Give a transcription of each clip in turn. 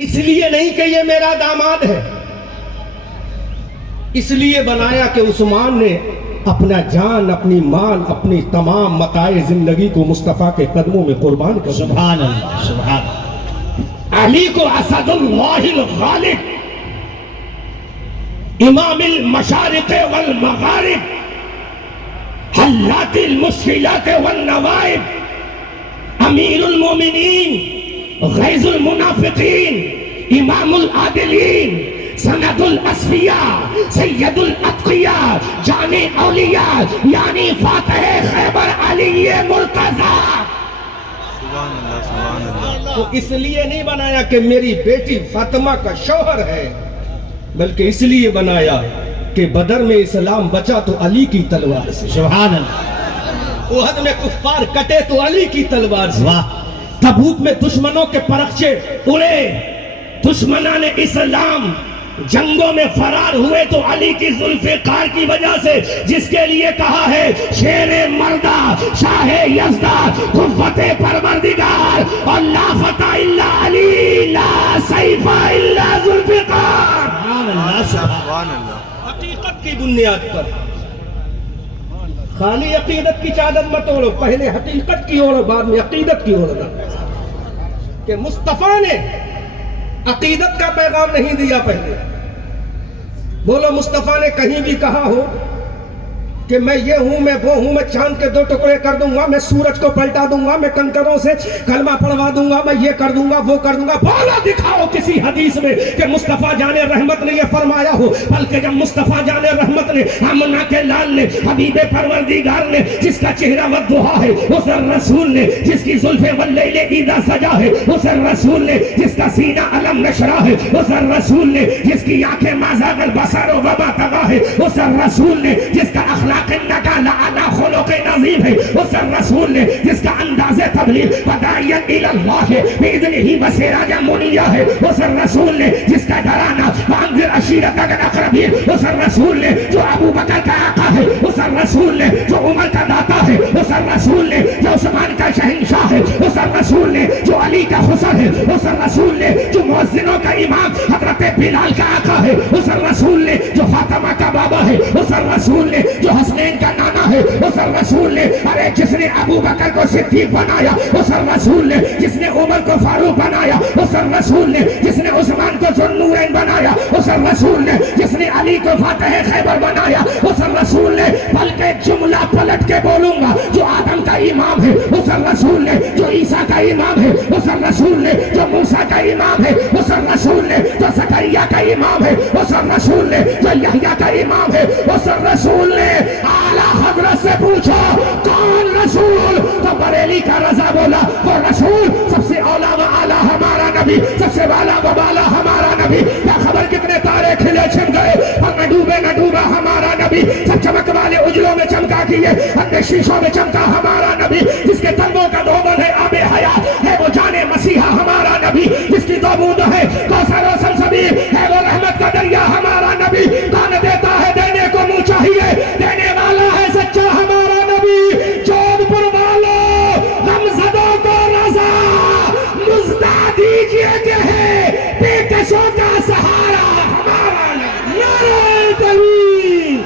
اس لیے نہیں کہ یہ میرا داماد ہے، اس لیے بنایا کہ عثمان نے اپنا جان، اپنی مال، اپنی تمام متاع زندگی کو مصطفیٰ کے قدموں میں قربان کر دیا۔ سبحان اللہ، سبحان اللہ۔ علی کو اسد اللہ الغالب، امام المشارق والمغارب، حلات المشکلات والنوائب، امیر المومنین، غیظ المنافقین، امام العادلین، سند الاسفیاء، سید الاتقیاء، جان اولیاء، یعنی فاتح خیبر علی مرتضی۔ سبحان اللہ، سبحان اللہ۔ تو اس لیے نہیں بنایا کہ میری بیٹی فاطمہ کا شوہر ہے، بلکہ اس لیے بنایا کہ بدر میں اسلام بچا تو علی کی تلوار سے، سبحان اللہ۔ احد میں کفار کٹے تو علی کی تلوار سے، واہ۔ تبوک میں دشمنوں کے پرخچے اڑے، دشمنان اسلام جنگوں میں فرار ہوئے تو علی کی ذوالفقار کی وجہ سے، جس کے لیے کہا ہے شیر مردہ، شاہ یزدہ، قوت پروردگار، اور لا فتح الا علی، لا سیف الا ذوالفقار۔ سبحان اللہ، سبحان اللہ۔ حقیقت کی بنیاد پر، خالی عقیدت کی چادر مت اوڑھو، پہلے حقیقت کی اوڑھو، بعد میں عقیدت کی اوڑھنا۔ کہ مصطفیٰ نے عقیدت کا پیغام نہیں دیا پہلے، بولو مصطفیٰ نے کہیں بھی کہا ہو کہ میں یہ ہوں، میں وہ ہوں، میں چاند کے 2 ٹکڑے کر دوں گا، میں سورج کو پلٹا دوں گا، میں کنکروں سے کلمہ پڑھوا دوں گا، میں یہ کر دوں گا، وہ کر دوں گا، بولا دکھاؤ کسی حدیث میں کہ مصطفیٰ جان رحمت نے یہ فرمایا ہو۔ بلکہ جب مصطفیٰ جان رحمت نے، آمنہ کے لال نے، حبیب پروردگار نے، جس کا چہرہ والضحیٰ ہے، اس رسول نے، جس کی زلفیں واللیل اذا سجا ہے، اس رسول نے، جس کا سینہ علم نشرہ ہے، اس رسول نے، جس کی آنکھیں ما زاغ البصر وما طغیٰ ہے، اس رسول نے، جس کا اخلاق انکا لعلی خلق نظیم ہے، اس رسول نے، جس کا انداز تبلیغ وداعیا الی اللہ باذنہ وسراجا منیرا ہے، اس رسول نے، جس کا ڈرانا وانذر عشیرتک الاقربین، اس رسول نے جو ابو بکر کا آقا ہے، اس رسول نے جو عمر کا داتا ہے، اس رسول نے جو عثمان کا شہنشاہ ہے، اس رسول نے جو علی کا خسر ہے، اس رسول نے جو مؤذنوں کا امام حضرت بلال کا آقا ہے، اس رسول نے جو فاطمہ کا بابا ہے، اس رسول نے جو حسنین کا نانا ہے، اس رسول نے، ارے جس نے ابو بکر کو صدیق بنایا، اس رسول نے جس نے عمر کو فاروق بنایا، اس رسول نے جس نے عثمان کو ذوالنورین بنایا، اس رسول نے جس نے علی کو فاتح خیبر بنایا، اس رسول نے، بلکہ جملہ پلٹ کے بولوں گا، جو آدم کا امام ہے، اس رسول نے جو عیسیٰ کا امام ہے، اس رسول نے جو موسیٰ کا امام ہے، اس رسول نے جو زکریا کا امام ہے، اس رسول نے جو یحییٰ کا امام ہے، اس رسول نے اعلیٰ حضرت سے پوچھو کون رسول، تو بریلی کا رضا بولا وہ رسول سب سے اولا و اعلیٰ ہمارا نبی، سب سے والا و بالا ہمارا نبی۔ کیا خبر کتنے تارے کھلے چھن گئے اور نہ ڈوبے نہ ڈوبا ہمارا نبی، سب چمک والے اجلوں میں چمکا کیے، اندھے شیشوں میں چمکا ہمارا نبی، جس کے تنگوں کا دوبن ہے آب حیات ہے وہ جانے مسیحا ہمارا نبی، جس کی دو بوند ہے کوثر و سلسبیل ہے وہ رحمت کا دریا ہمارا نبی، کون دیتا ہے دینے کو منہ چاہیے، دینے والا ہے سچا ہمارا نبی۔ جود پر والوں غمزدوں کو رضا مزدہ دیجئے کہ ہے پیکشوں کا سہارا ہمارا نبی۔ نعرہ تکبیر۔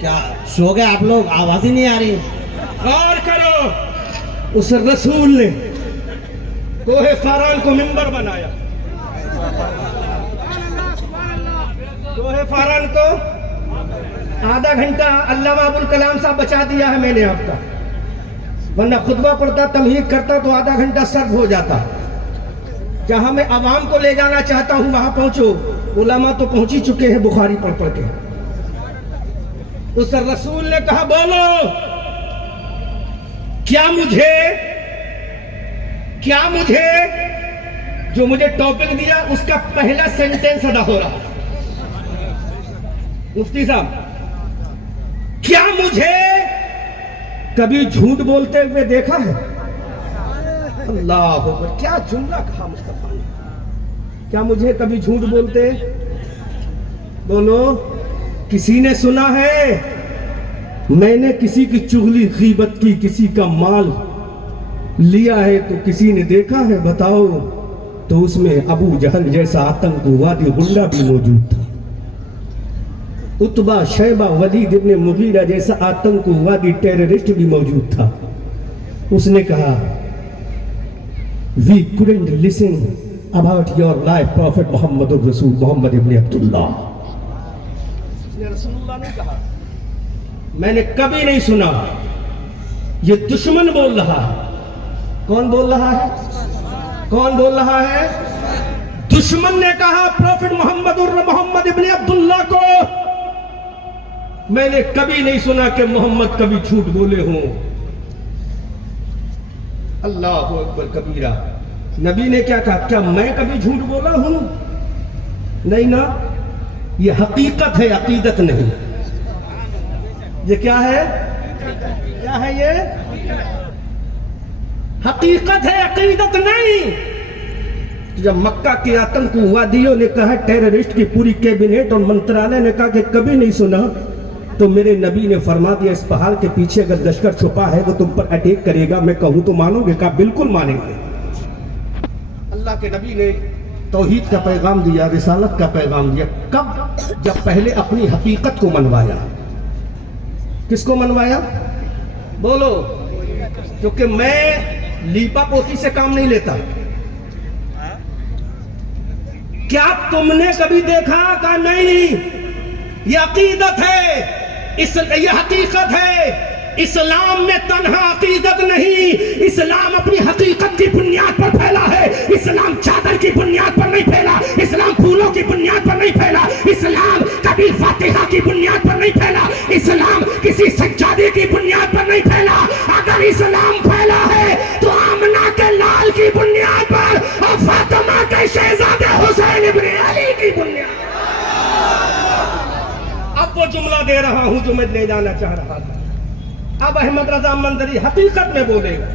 کیا سو گئے آپ لوگ؟ آواز ہی نہیں آ رہی۔ غور کرو، اس رسول نے کوہ فاران کو منبر بنایا، کوہ فاران کو آدھا گھنٹہ علامہ ابوالکلام صاحب بچا دیا ہے میں نے آپ کا، ورنہ خطبہ پڑھتا تمہید کرتا تو آدھا گھنٹہ سرد ہو جاتا۔ جہاں میں عوام کو لے جانا چاہتا ہوں وہاں پہنچو، علماء تو پہنچی چکے ہیں بخاری پڑھ پڑھ کے۔ اس رسول نے کہا بولو کیا مجھے جو مجھے ٹاپک دیا اس کا پہلا سینٹنس ادا ہو رہا، مفتی صاحب کیا مجھے کبھی جھوٹ بولتے ہوئے دیکھا ہے؟ اللہ اکبر، کیا جملہ کہا مصطفیٰ نے، کیا مجھے کبھی جھوٹ بولتے؟ بولو کسی نے سنا ہے میں نے کسی کی چغلی غیبت کی، کسی کا مال لیا ہے تو کسی نے دیکھا ہے؟ بتاؤ تو اس میں ابو جہل جیسا آتنکوادی غنڈہ بھی موجود تھا، عتبہ شیبہ ولید ابن مغیرہ جیسا آتنکوادی ٹیررسٹ بھی موجود تھا۔ اس نے کہا we couldn't listen about your life prophet محمد الرسول محمد ابن عبداللہ۔ اس نے رسول اللہ نے کہا میں نے کبھی نہیں سنا، یہ دشمن بول رہا ہے۔ کون بول رہا ہے؟ کون بول رہا ہے؟ دشمن نے کہا پروفٹ محمد ابن عبداللہ کو میں نے کبھی نہیں سنا کہ محمد کبھی جھوٹ بولے ہوں۔ اللہ اکبر کبیرہ۔ نبی نے کیا کہا؟ کیا میں کبھی جھوٹ بولا ہوں؟ نہیں نا، یہ حقیقت ہے، عقیدت نہیں۔ یہ کیا ہے؟ کیا ہے یہ؟ حقیقت ہے، عقیدت نہیں۔ جب مکہ کے آتنکوادیوں نے کہا، ٹیررسٹ کی پوری کیبنٹ اور منترالیہ نے کہا کہ کبھی نہیں سنا، تو میرے نبی نے فرما دیا اس پہاڑ کے پیچھے اگر لشکر چھپا ہے تو تم پر اٹیک کرے گا، میں کہوں تو مانو گے؟ کہا بالکل مانیں گے۔ اللہ کے نبی نے توحید کا پیغام دیا، رسالت کا پیغام دیا۔ کب؟ جب پہلے اپنی حقیقت کو منوایا۔ کس کو منوایا؟ بولو۔ کیونکہ میں لیپا پوتی سے کام نہیں لیتا۔ کیا تم نے کبھی دیکھا؟ کہ نہیں، یہ عقیدت ہے، یہ حقیقت ہے۔ اسلام میں تنہا عقیدت نہیں، اسلام اپنی حقیقت کی بنیاد پر پھیلا ہے۔ اسلام چادر کی بنیاد پر نہیں پھیلا، اسلام پھولوں کی بنیاد پر نہیں پھیلا، اسلام کبیر فاتحہ کی بنیاد پر نہیں پھیلا، اسلام کسی سجادے کی بنیاد پر نہیں پھیلا۔ اگر اسلام پھیلا ہے تو آمنہ کے لال کی بنیاد پر اور فاطمہ کے شہزادے حسین ابن علی کی بنیاد۔ اب وہ جملہ دے رہا ہوں جو میں لے جانا چاہ رہا تھا۔ اب احمد رضا منظری حقیقت میں بولے گا۔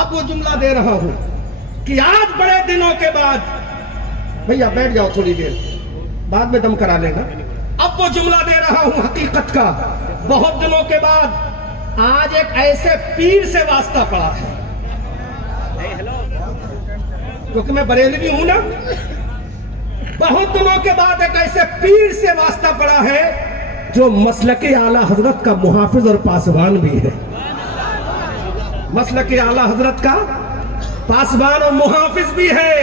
اب وہ جملہ دے رہا ہوں کہ آج بڑے دنوں کے بعد، بھیا بیٹھ جاؤ تھوڑی دیر، بعد میں دم کرا لے گا۔ اب وہ جملہ دے رہا ہوں حقیقت کا، بہت دنوں کے بعد آج ایک ایسے پیر سے واسطہ پڑا ہے، کیونکہ میں بریلوی ہوں نا، بہت دنوں کے بعد ایک ایسے پیر سے واسطہ پڑا ہے جو مسلک اعلیٰ حضرت کا محافظ اور پاسبان بھی ہے۔ مسلک اعلیٰ حضرت کا پاسبان اور محافظ بھی ہے،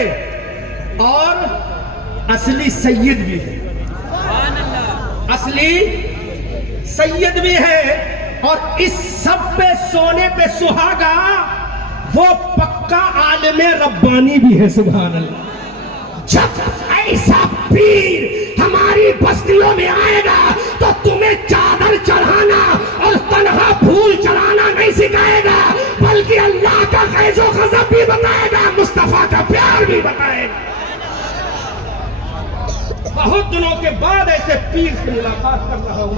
اور اصلی سید بھی ہے، اصلی سید بھی ہے، اور اس سب پہ سونے پہ سہاگا وہ پکا عالم ربانی بھی ہے۔ سبحان اللہ۔ جب ایسا پیر ہماری بستیوں میں آئے گا تو تمہیں چادر چڑھانا اور تنہا پھول چڑھانا نہیں سکھائے گا، بلکہ اللہ کا فیض و غضب بھی بتائے گا، مصطفیٰ کا پیار بھی بتائے گا۔ بہت دنوں کے بعد ایسے پیر سے ملاقات کر رہا ہوں۔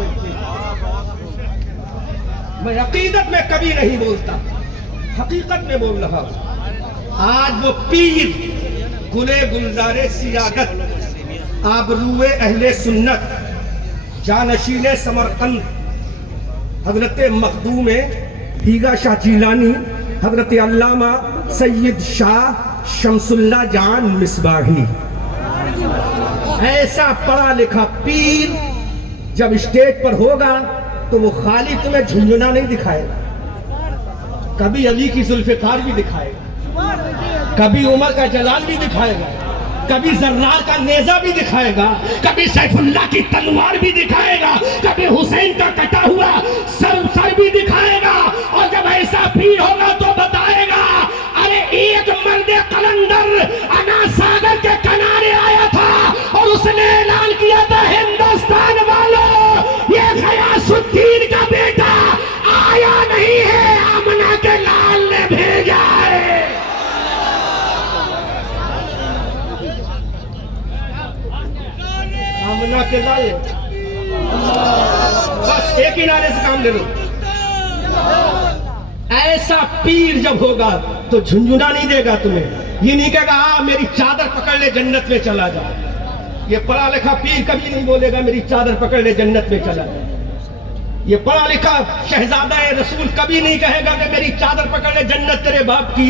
میں عقیدت میں کبھی نہیں بولتا، حقیقت میں بول رہا ہوں۔ آج وہ پیر گلے گلزار سیادت، آبروئے اہل سنت، جانشین سمرقند، حضرت مخدوم دیگا شاہ جیلانی، حضرت علامہ سید شاہ شمس اللہ جان مصباحی، ایسا پڑھا لکھا پیر جب اسٹیج پر ہوگا تو وہ خالی تمہیں جھنجھنا نہیں دکھائے گا، کبھی علی کی ذوالفقار بھی دکھائے گا، کبھی عمر کا جلال بھی دکھائے گا، کبھی زرار کا نیزہ بھی دکھائے گا، کبھی سیف اللہ کی تلوار بھی دکھائے گا، کبھی حسین کا کٹا ہوا سر بھی دکھائے گا۔ اور جب ایسا پیر ہوگا تو بتائے گا، ارے ایک مرد قلندر انا ساگر کے کنارے آیا تھا اور اس نے اعلان کیا تھا، ہندوستان والوں، یہ غیاث الدین کا بیٹا آیا نہیں ہے، آمنہ کے لال نے بھیجا ہے۔ آمنہ کے لال، بس ایک ہی نعرے سے کام لے لو۔ ایسا پیر جب ہوگا تو جھنجھنا نہیں دے گا تمہیں، یہ نہیں کہے گا میری چادر پکڑ لے جنت میں چلا جا۔ یہ پڑھا لکھا پیر کبھی نہیں بولے گا میری چادر پکڑ لے جنت میں چلا جا۔ یہ پڑھا لکھا شہزادہ رسول کبھی نہیں کہے گا کہ میری چادر پکڑ لے جنت تیرے باپ کی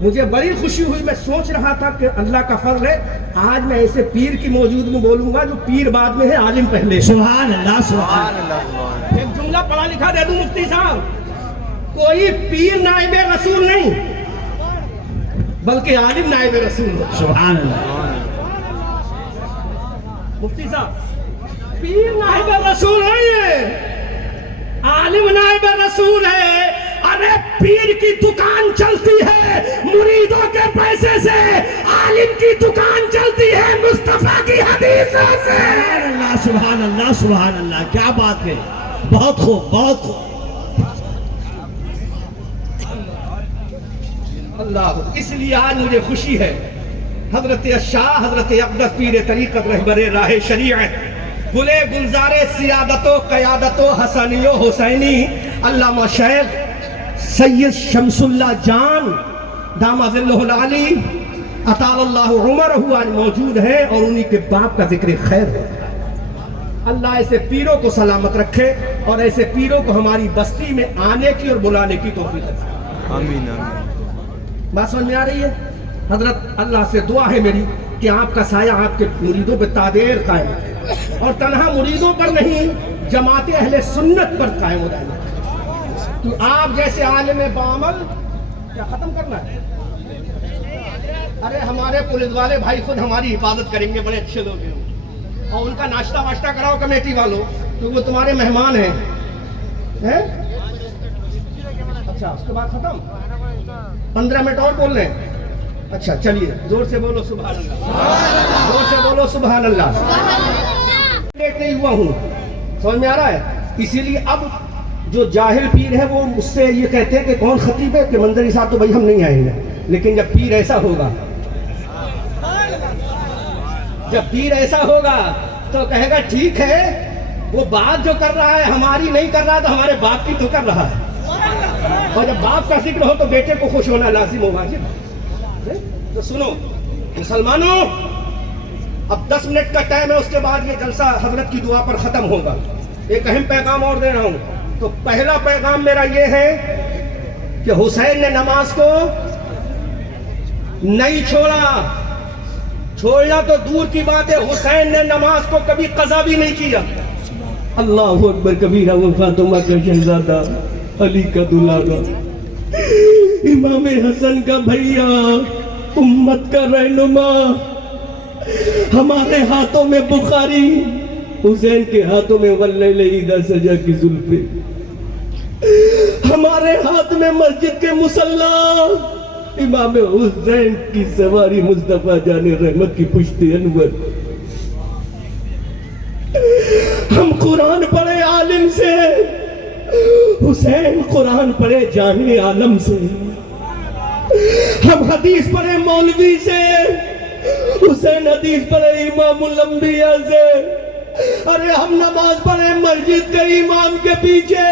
مجھے بڑی خوشی ہوئی, میں سوچ رہا تھا کہ اللہ کا فضل ہے آج میں ایسے پیر کی موجود میں بولوں گا جو پیر بعد میں ہے عالم پہلے. سبحان اللہ سبحان سبحان اللہ. اللہ سبحان ایک جملہ پڑھا لکھا دے دوں مفتی صاحب, کوئی پیر نائب رسول نہیں بلکہ عالم نائب رسول ہے. سبحان اللہ. مفتی صاحب پیر نائب رسول نہیں ہے, عالم نائب رسول ہے. ارے پیر کی دکان چلتی ہے مریدوں کے پیسے سے, عالم کی دکان چلتی ہے مصطفیٰ کی حدیثوں سے. سبحان اللہ سبحان اللہ سبحان اللہ. کیا بات ہے, بہت خوب بہت خوب. اللہ, اس لیے آج مجھے خوشی ہے حضرت شاہ حضرت اقدس پیر طریقت رہبر راہ شریعت گلے گلزار سیادت و قیادت و حسنی و حسینی علامہ شیخ سید شمس اللہ جان دامہ ظلہ العالی اطال اللہ عمرہ آج موجود ہیں اور انہی کے باپ کا ذکر خیر ہے. اللہ ایسے پیروں کو سلامت رکھے اور ایسے پیروں کو ہماری بستی میں آنے کی اور بلانے کی توفیق دے. آمین آمین. بات سمجھ میں آ رہی ہے حضرت, اللہ سے دعا ہے میری کہ آپ کا سایہ آپ کے مریدوں پہ تادیر قائم ہے, اور تنہا مریدوں پر نہیں جماعت اہل سنت پر قائم ہو جائے. تو آپ جیسے عالم بعمل کیا ختم کرنا ہے؟ ارے ہمارے پولیس والے بھائی خود ہماری حفاظت کریں گے, بڑے اچھے لوگ ہیں, اور ان کا ناشتہ واشتہ کراؤ کمیٹی والوں, تو وہ تمہارے مہمان ہیں. اچھا اس کے بعد ختم, 15 منٹ اور بول رہے ہیں. اچھا چلیے زور سے بولو سبحان اللہ, زور سے بولو سبحان اللہ. لیٹ نہیں ہوا ہوں, سمجھ میں آ رہا ہے. اسی لیے اب جو جاہل پیر ہے وہ مجھ سے یہ کہتے ہیں کہ کون خطیب ہے, کہ منظری صاحب تو بھائی ہم نہیں آئیں گے, لیکن جب پیر ایسا ہوگا, جب پیر ایسا ہوگا تو کہے گا ٹھیک ہے وہ بات جو کر رہا ہے ہماری نہیں کر رہا تو ہمارے باپ کی تو کر رہا ہے. اور جب باپ کا ذکر ہو تو بیٹے کو خوش ہونا لازم ہوگا. تو سنو مسلمانوں, اب 10 منٹ کا ٹائم ہے, اس کے بعد یہ جلسہ حضرت کی دعا پر ختم ہوگا. ایک اہم پیغام اور دے رہا ہوں. تو پہلا پیغام میرا یہ ہے کہ حسین نے نماز کو نہیں چھوڑا, چھوڑنا تو دور کی بات ہے, حسین نے نماز کو کبھی قضا بھی نہیں کیا. اللہ اکبر کبیرہ, وہ فاطمہ کا شہزادہ, علی کا دلہا, امام حسن کا بھیا, امت کا رہنما, ہمارے ہاتھوں میں بخاری, حسین کے ہاتھوں میں واللیل اذا سجا کی زلفیں, ہمارے ہاتھ میں مسجد کے مصلی, امام حسین کی سواری مصطفیٰ جان رحمت کی پشت انور. ہم قرآن پڑھے عالم سے, حسین قرآن پڑھے جان عالم سے. ہم حدیث پڑھے مولوی سے, حسین حدیث پڑھے امام الانبیاء سے. ارے ہم نماز پڑھے مسجد کے امام کے پیچھے,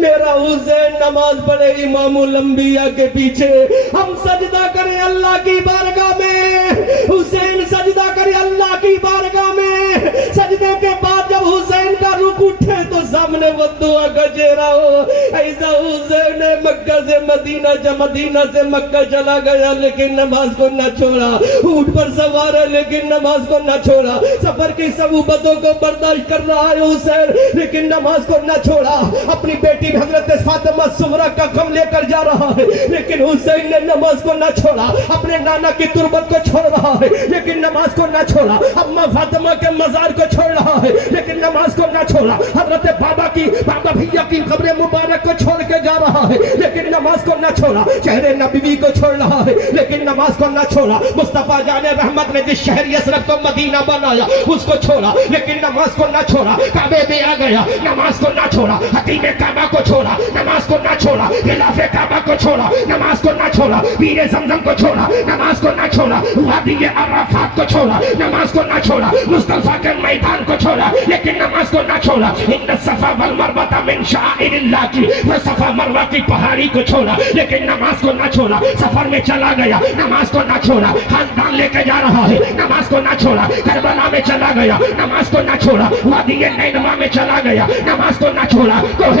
میرا حسین نماز پڑھے امام الانبیاء کے پیچھے. ہم سجدہ کریں اللہ کی بارگاہ میں, حسین سجدہ کرے اللہ کی بارگاہ میں. سجدے کے بعد جب حسین کا رکوع اٹھے تو سامنے وہ دعا کا چہرہ ہو. ایسا حسین مکہ سے مدینہ سے مکہ چلا گیا لیکن نماز کو نہ چھوڑا. اونٹ پر سوار ہے لیکن نماز کو نہ چھوڑا. سفر کی صعوبتوں کو برداشت کر رہا ہے حسین لیکن نماز کو نہ چھوڑا. اپنی بیٹی حضرت فاطمہ زہرا کا غم لے کر جا رہا ہے لیکن حسین نے نماز کو نہ چھوڑا. اپنے نانا کی تربت کو چھوڑ رہا ہے لیکن نماز کو نہ چھوڑا. اماں فاطمہ کے مزار کو چھوڑ رہا ہے لیکن نماز کو نہ چھوڑا. حضرت بابا بھیا کی قبر مبارک کو چھوڑ کے جا رہا ہے لیکن نماز کو نہ چھوڑا. شہر نبوی کو چھوڑ رہا ہے لیکن نماز کو نہ چھوڑا. مصطفیٰ جان رحمت نے جس شہر یثرب کو مدینہ بنایا اس کو چھوڑا لیکن نماز کو نہ چھوڑا. کعبے میں آ گیا, نماز کو نہ چھوڑا. حتیم کعبہ کو چھوڑا, نماز کو نہ چھوڑا. غلاف کعبہ کو چھوڑا, نماز کو نہ چھوڑا. پیر زمزم کو چھوڑا, نماز کو نہ چھوڑا. وادی عرفات کو چھوڑا, نماز کو نہ چھوڑا. مصطفیٰ کے میدان کو چھوڑا لیکن نماز کو نہ چھوڑا. ان الصفا والمروہ من شعائر اللہ کی, وہ صفا مروہ کی پہاڑی کو چھوڑا لیکن نماز کو نہ چھوڑا. سفر میں چلا گیا, نماز کو نہ چھوڑا. خاندان لے کے جا رہا ہے, نماز کو نہ چھوڑا. کربلا میں چلا گیا, نماز کو نہ چھوڑا. وادی نینوا میں چلا گیا, نماز کو نہ چھوڑا. کوہ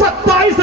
27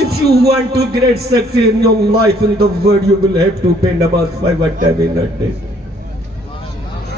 If you want to get success in your life in the world, you will have to pay namaz 5 times in a day.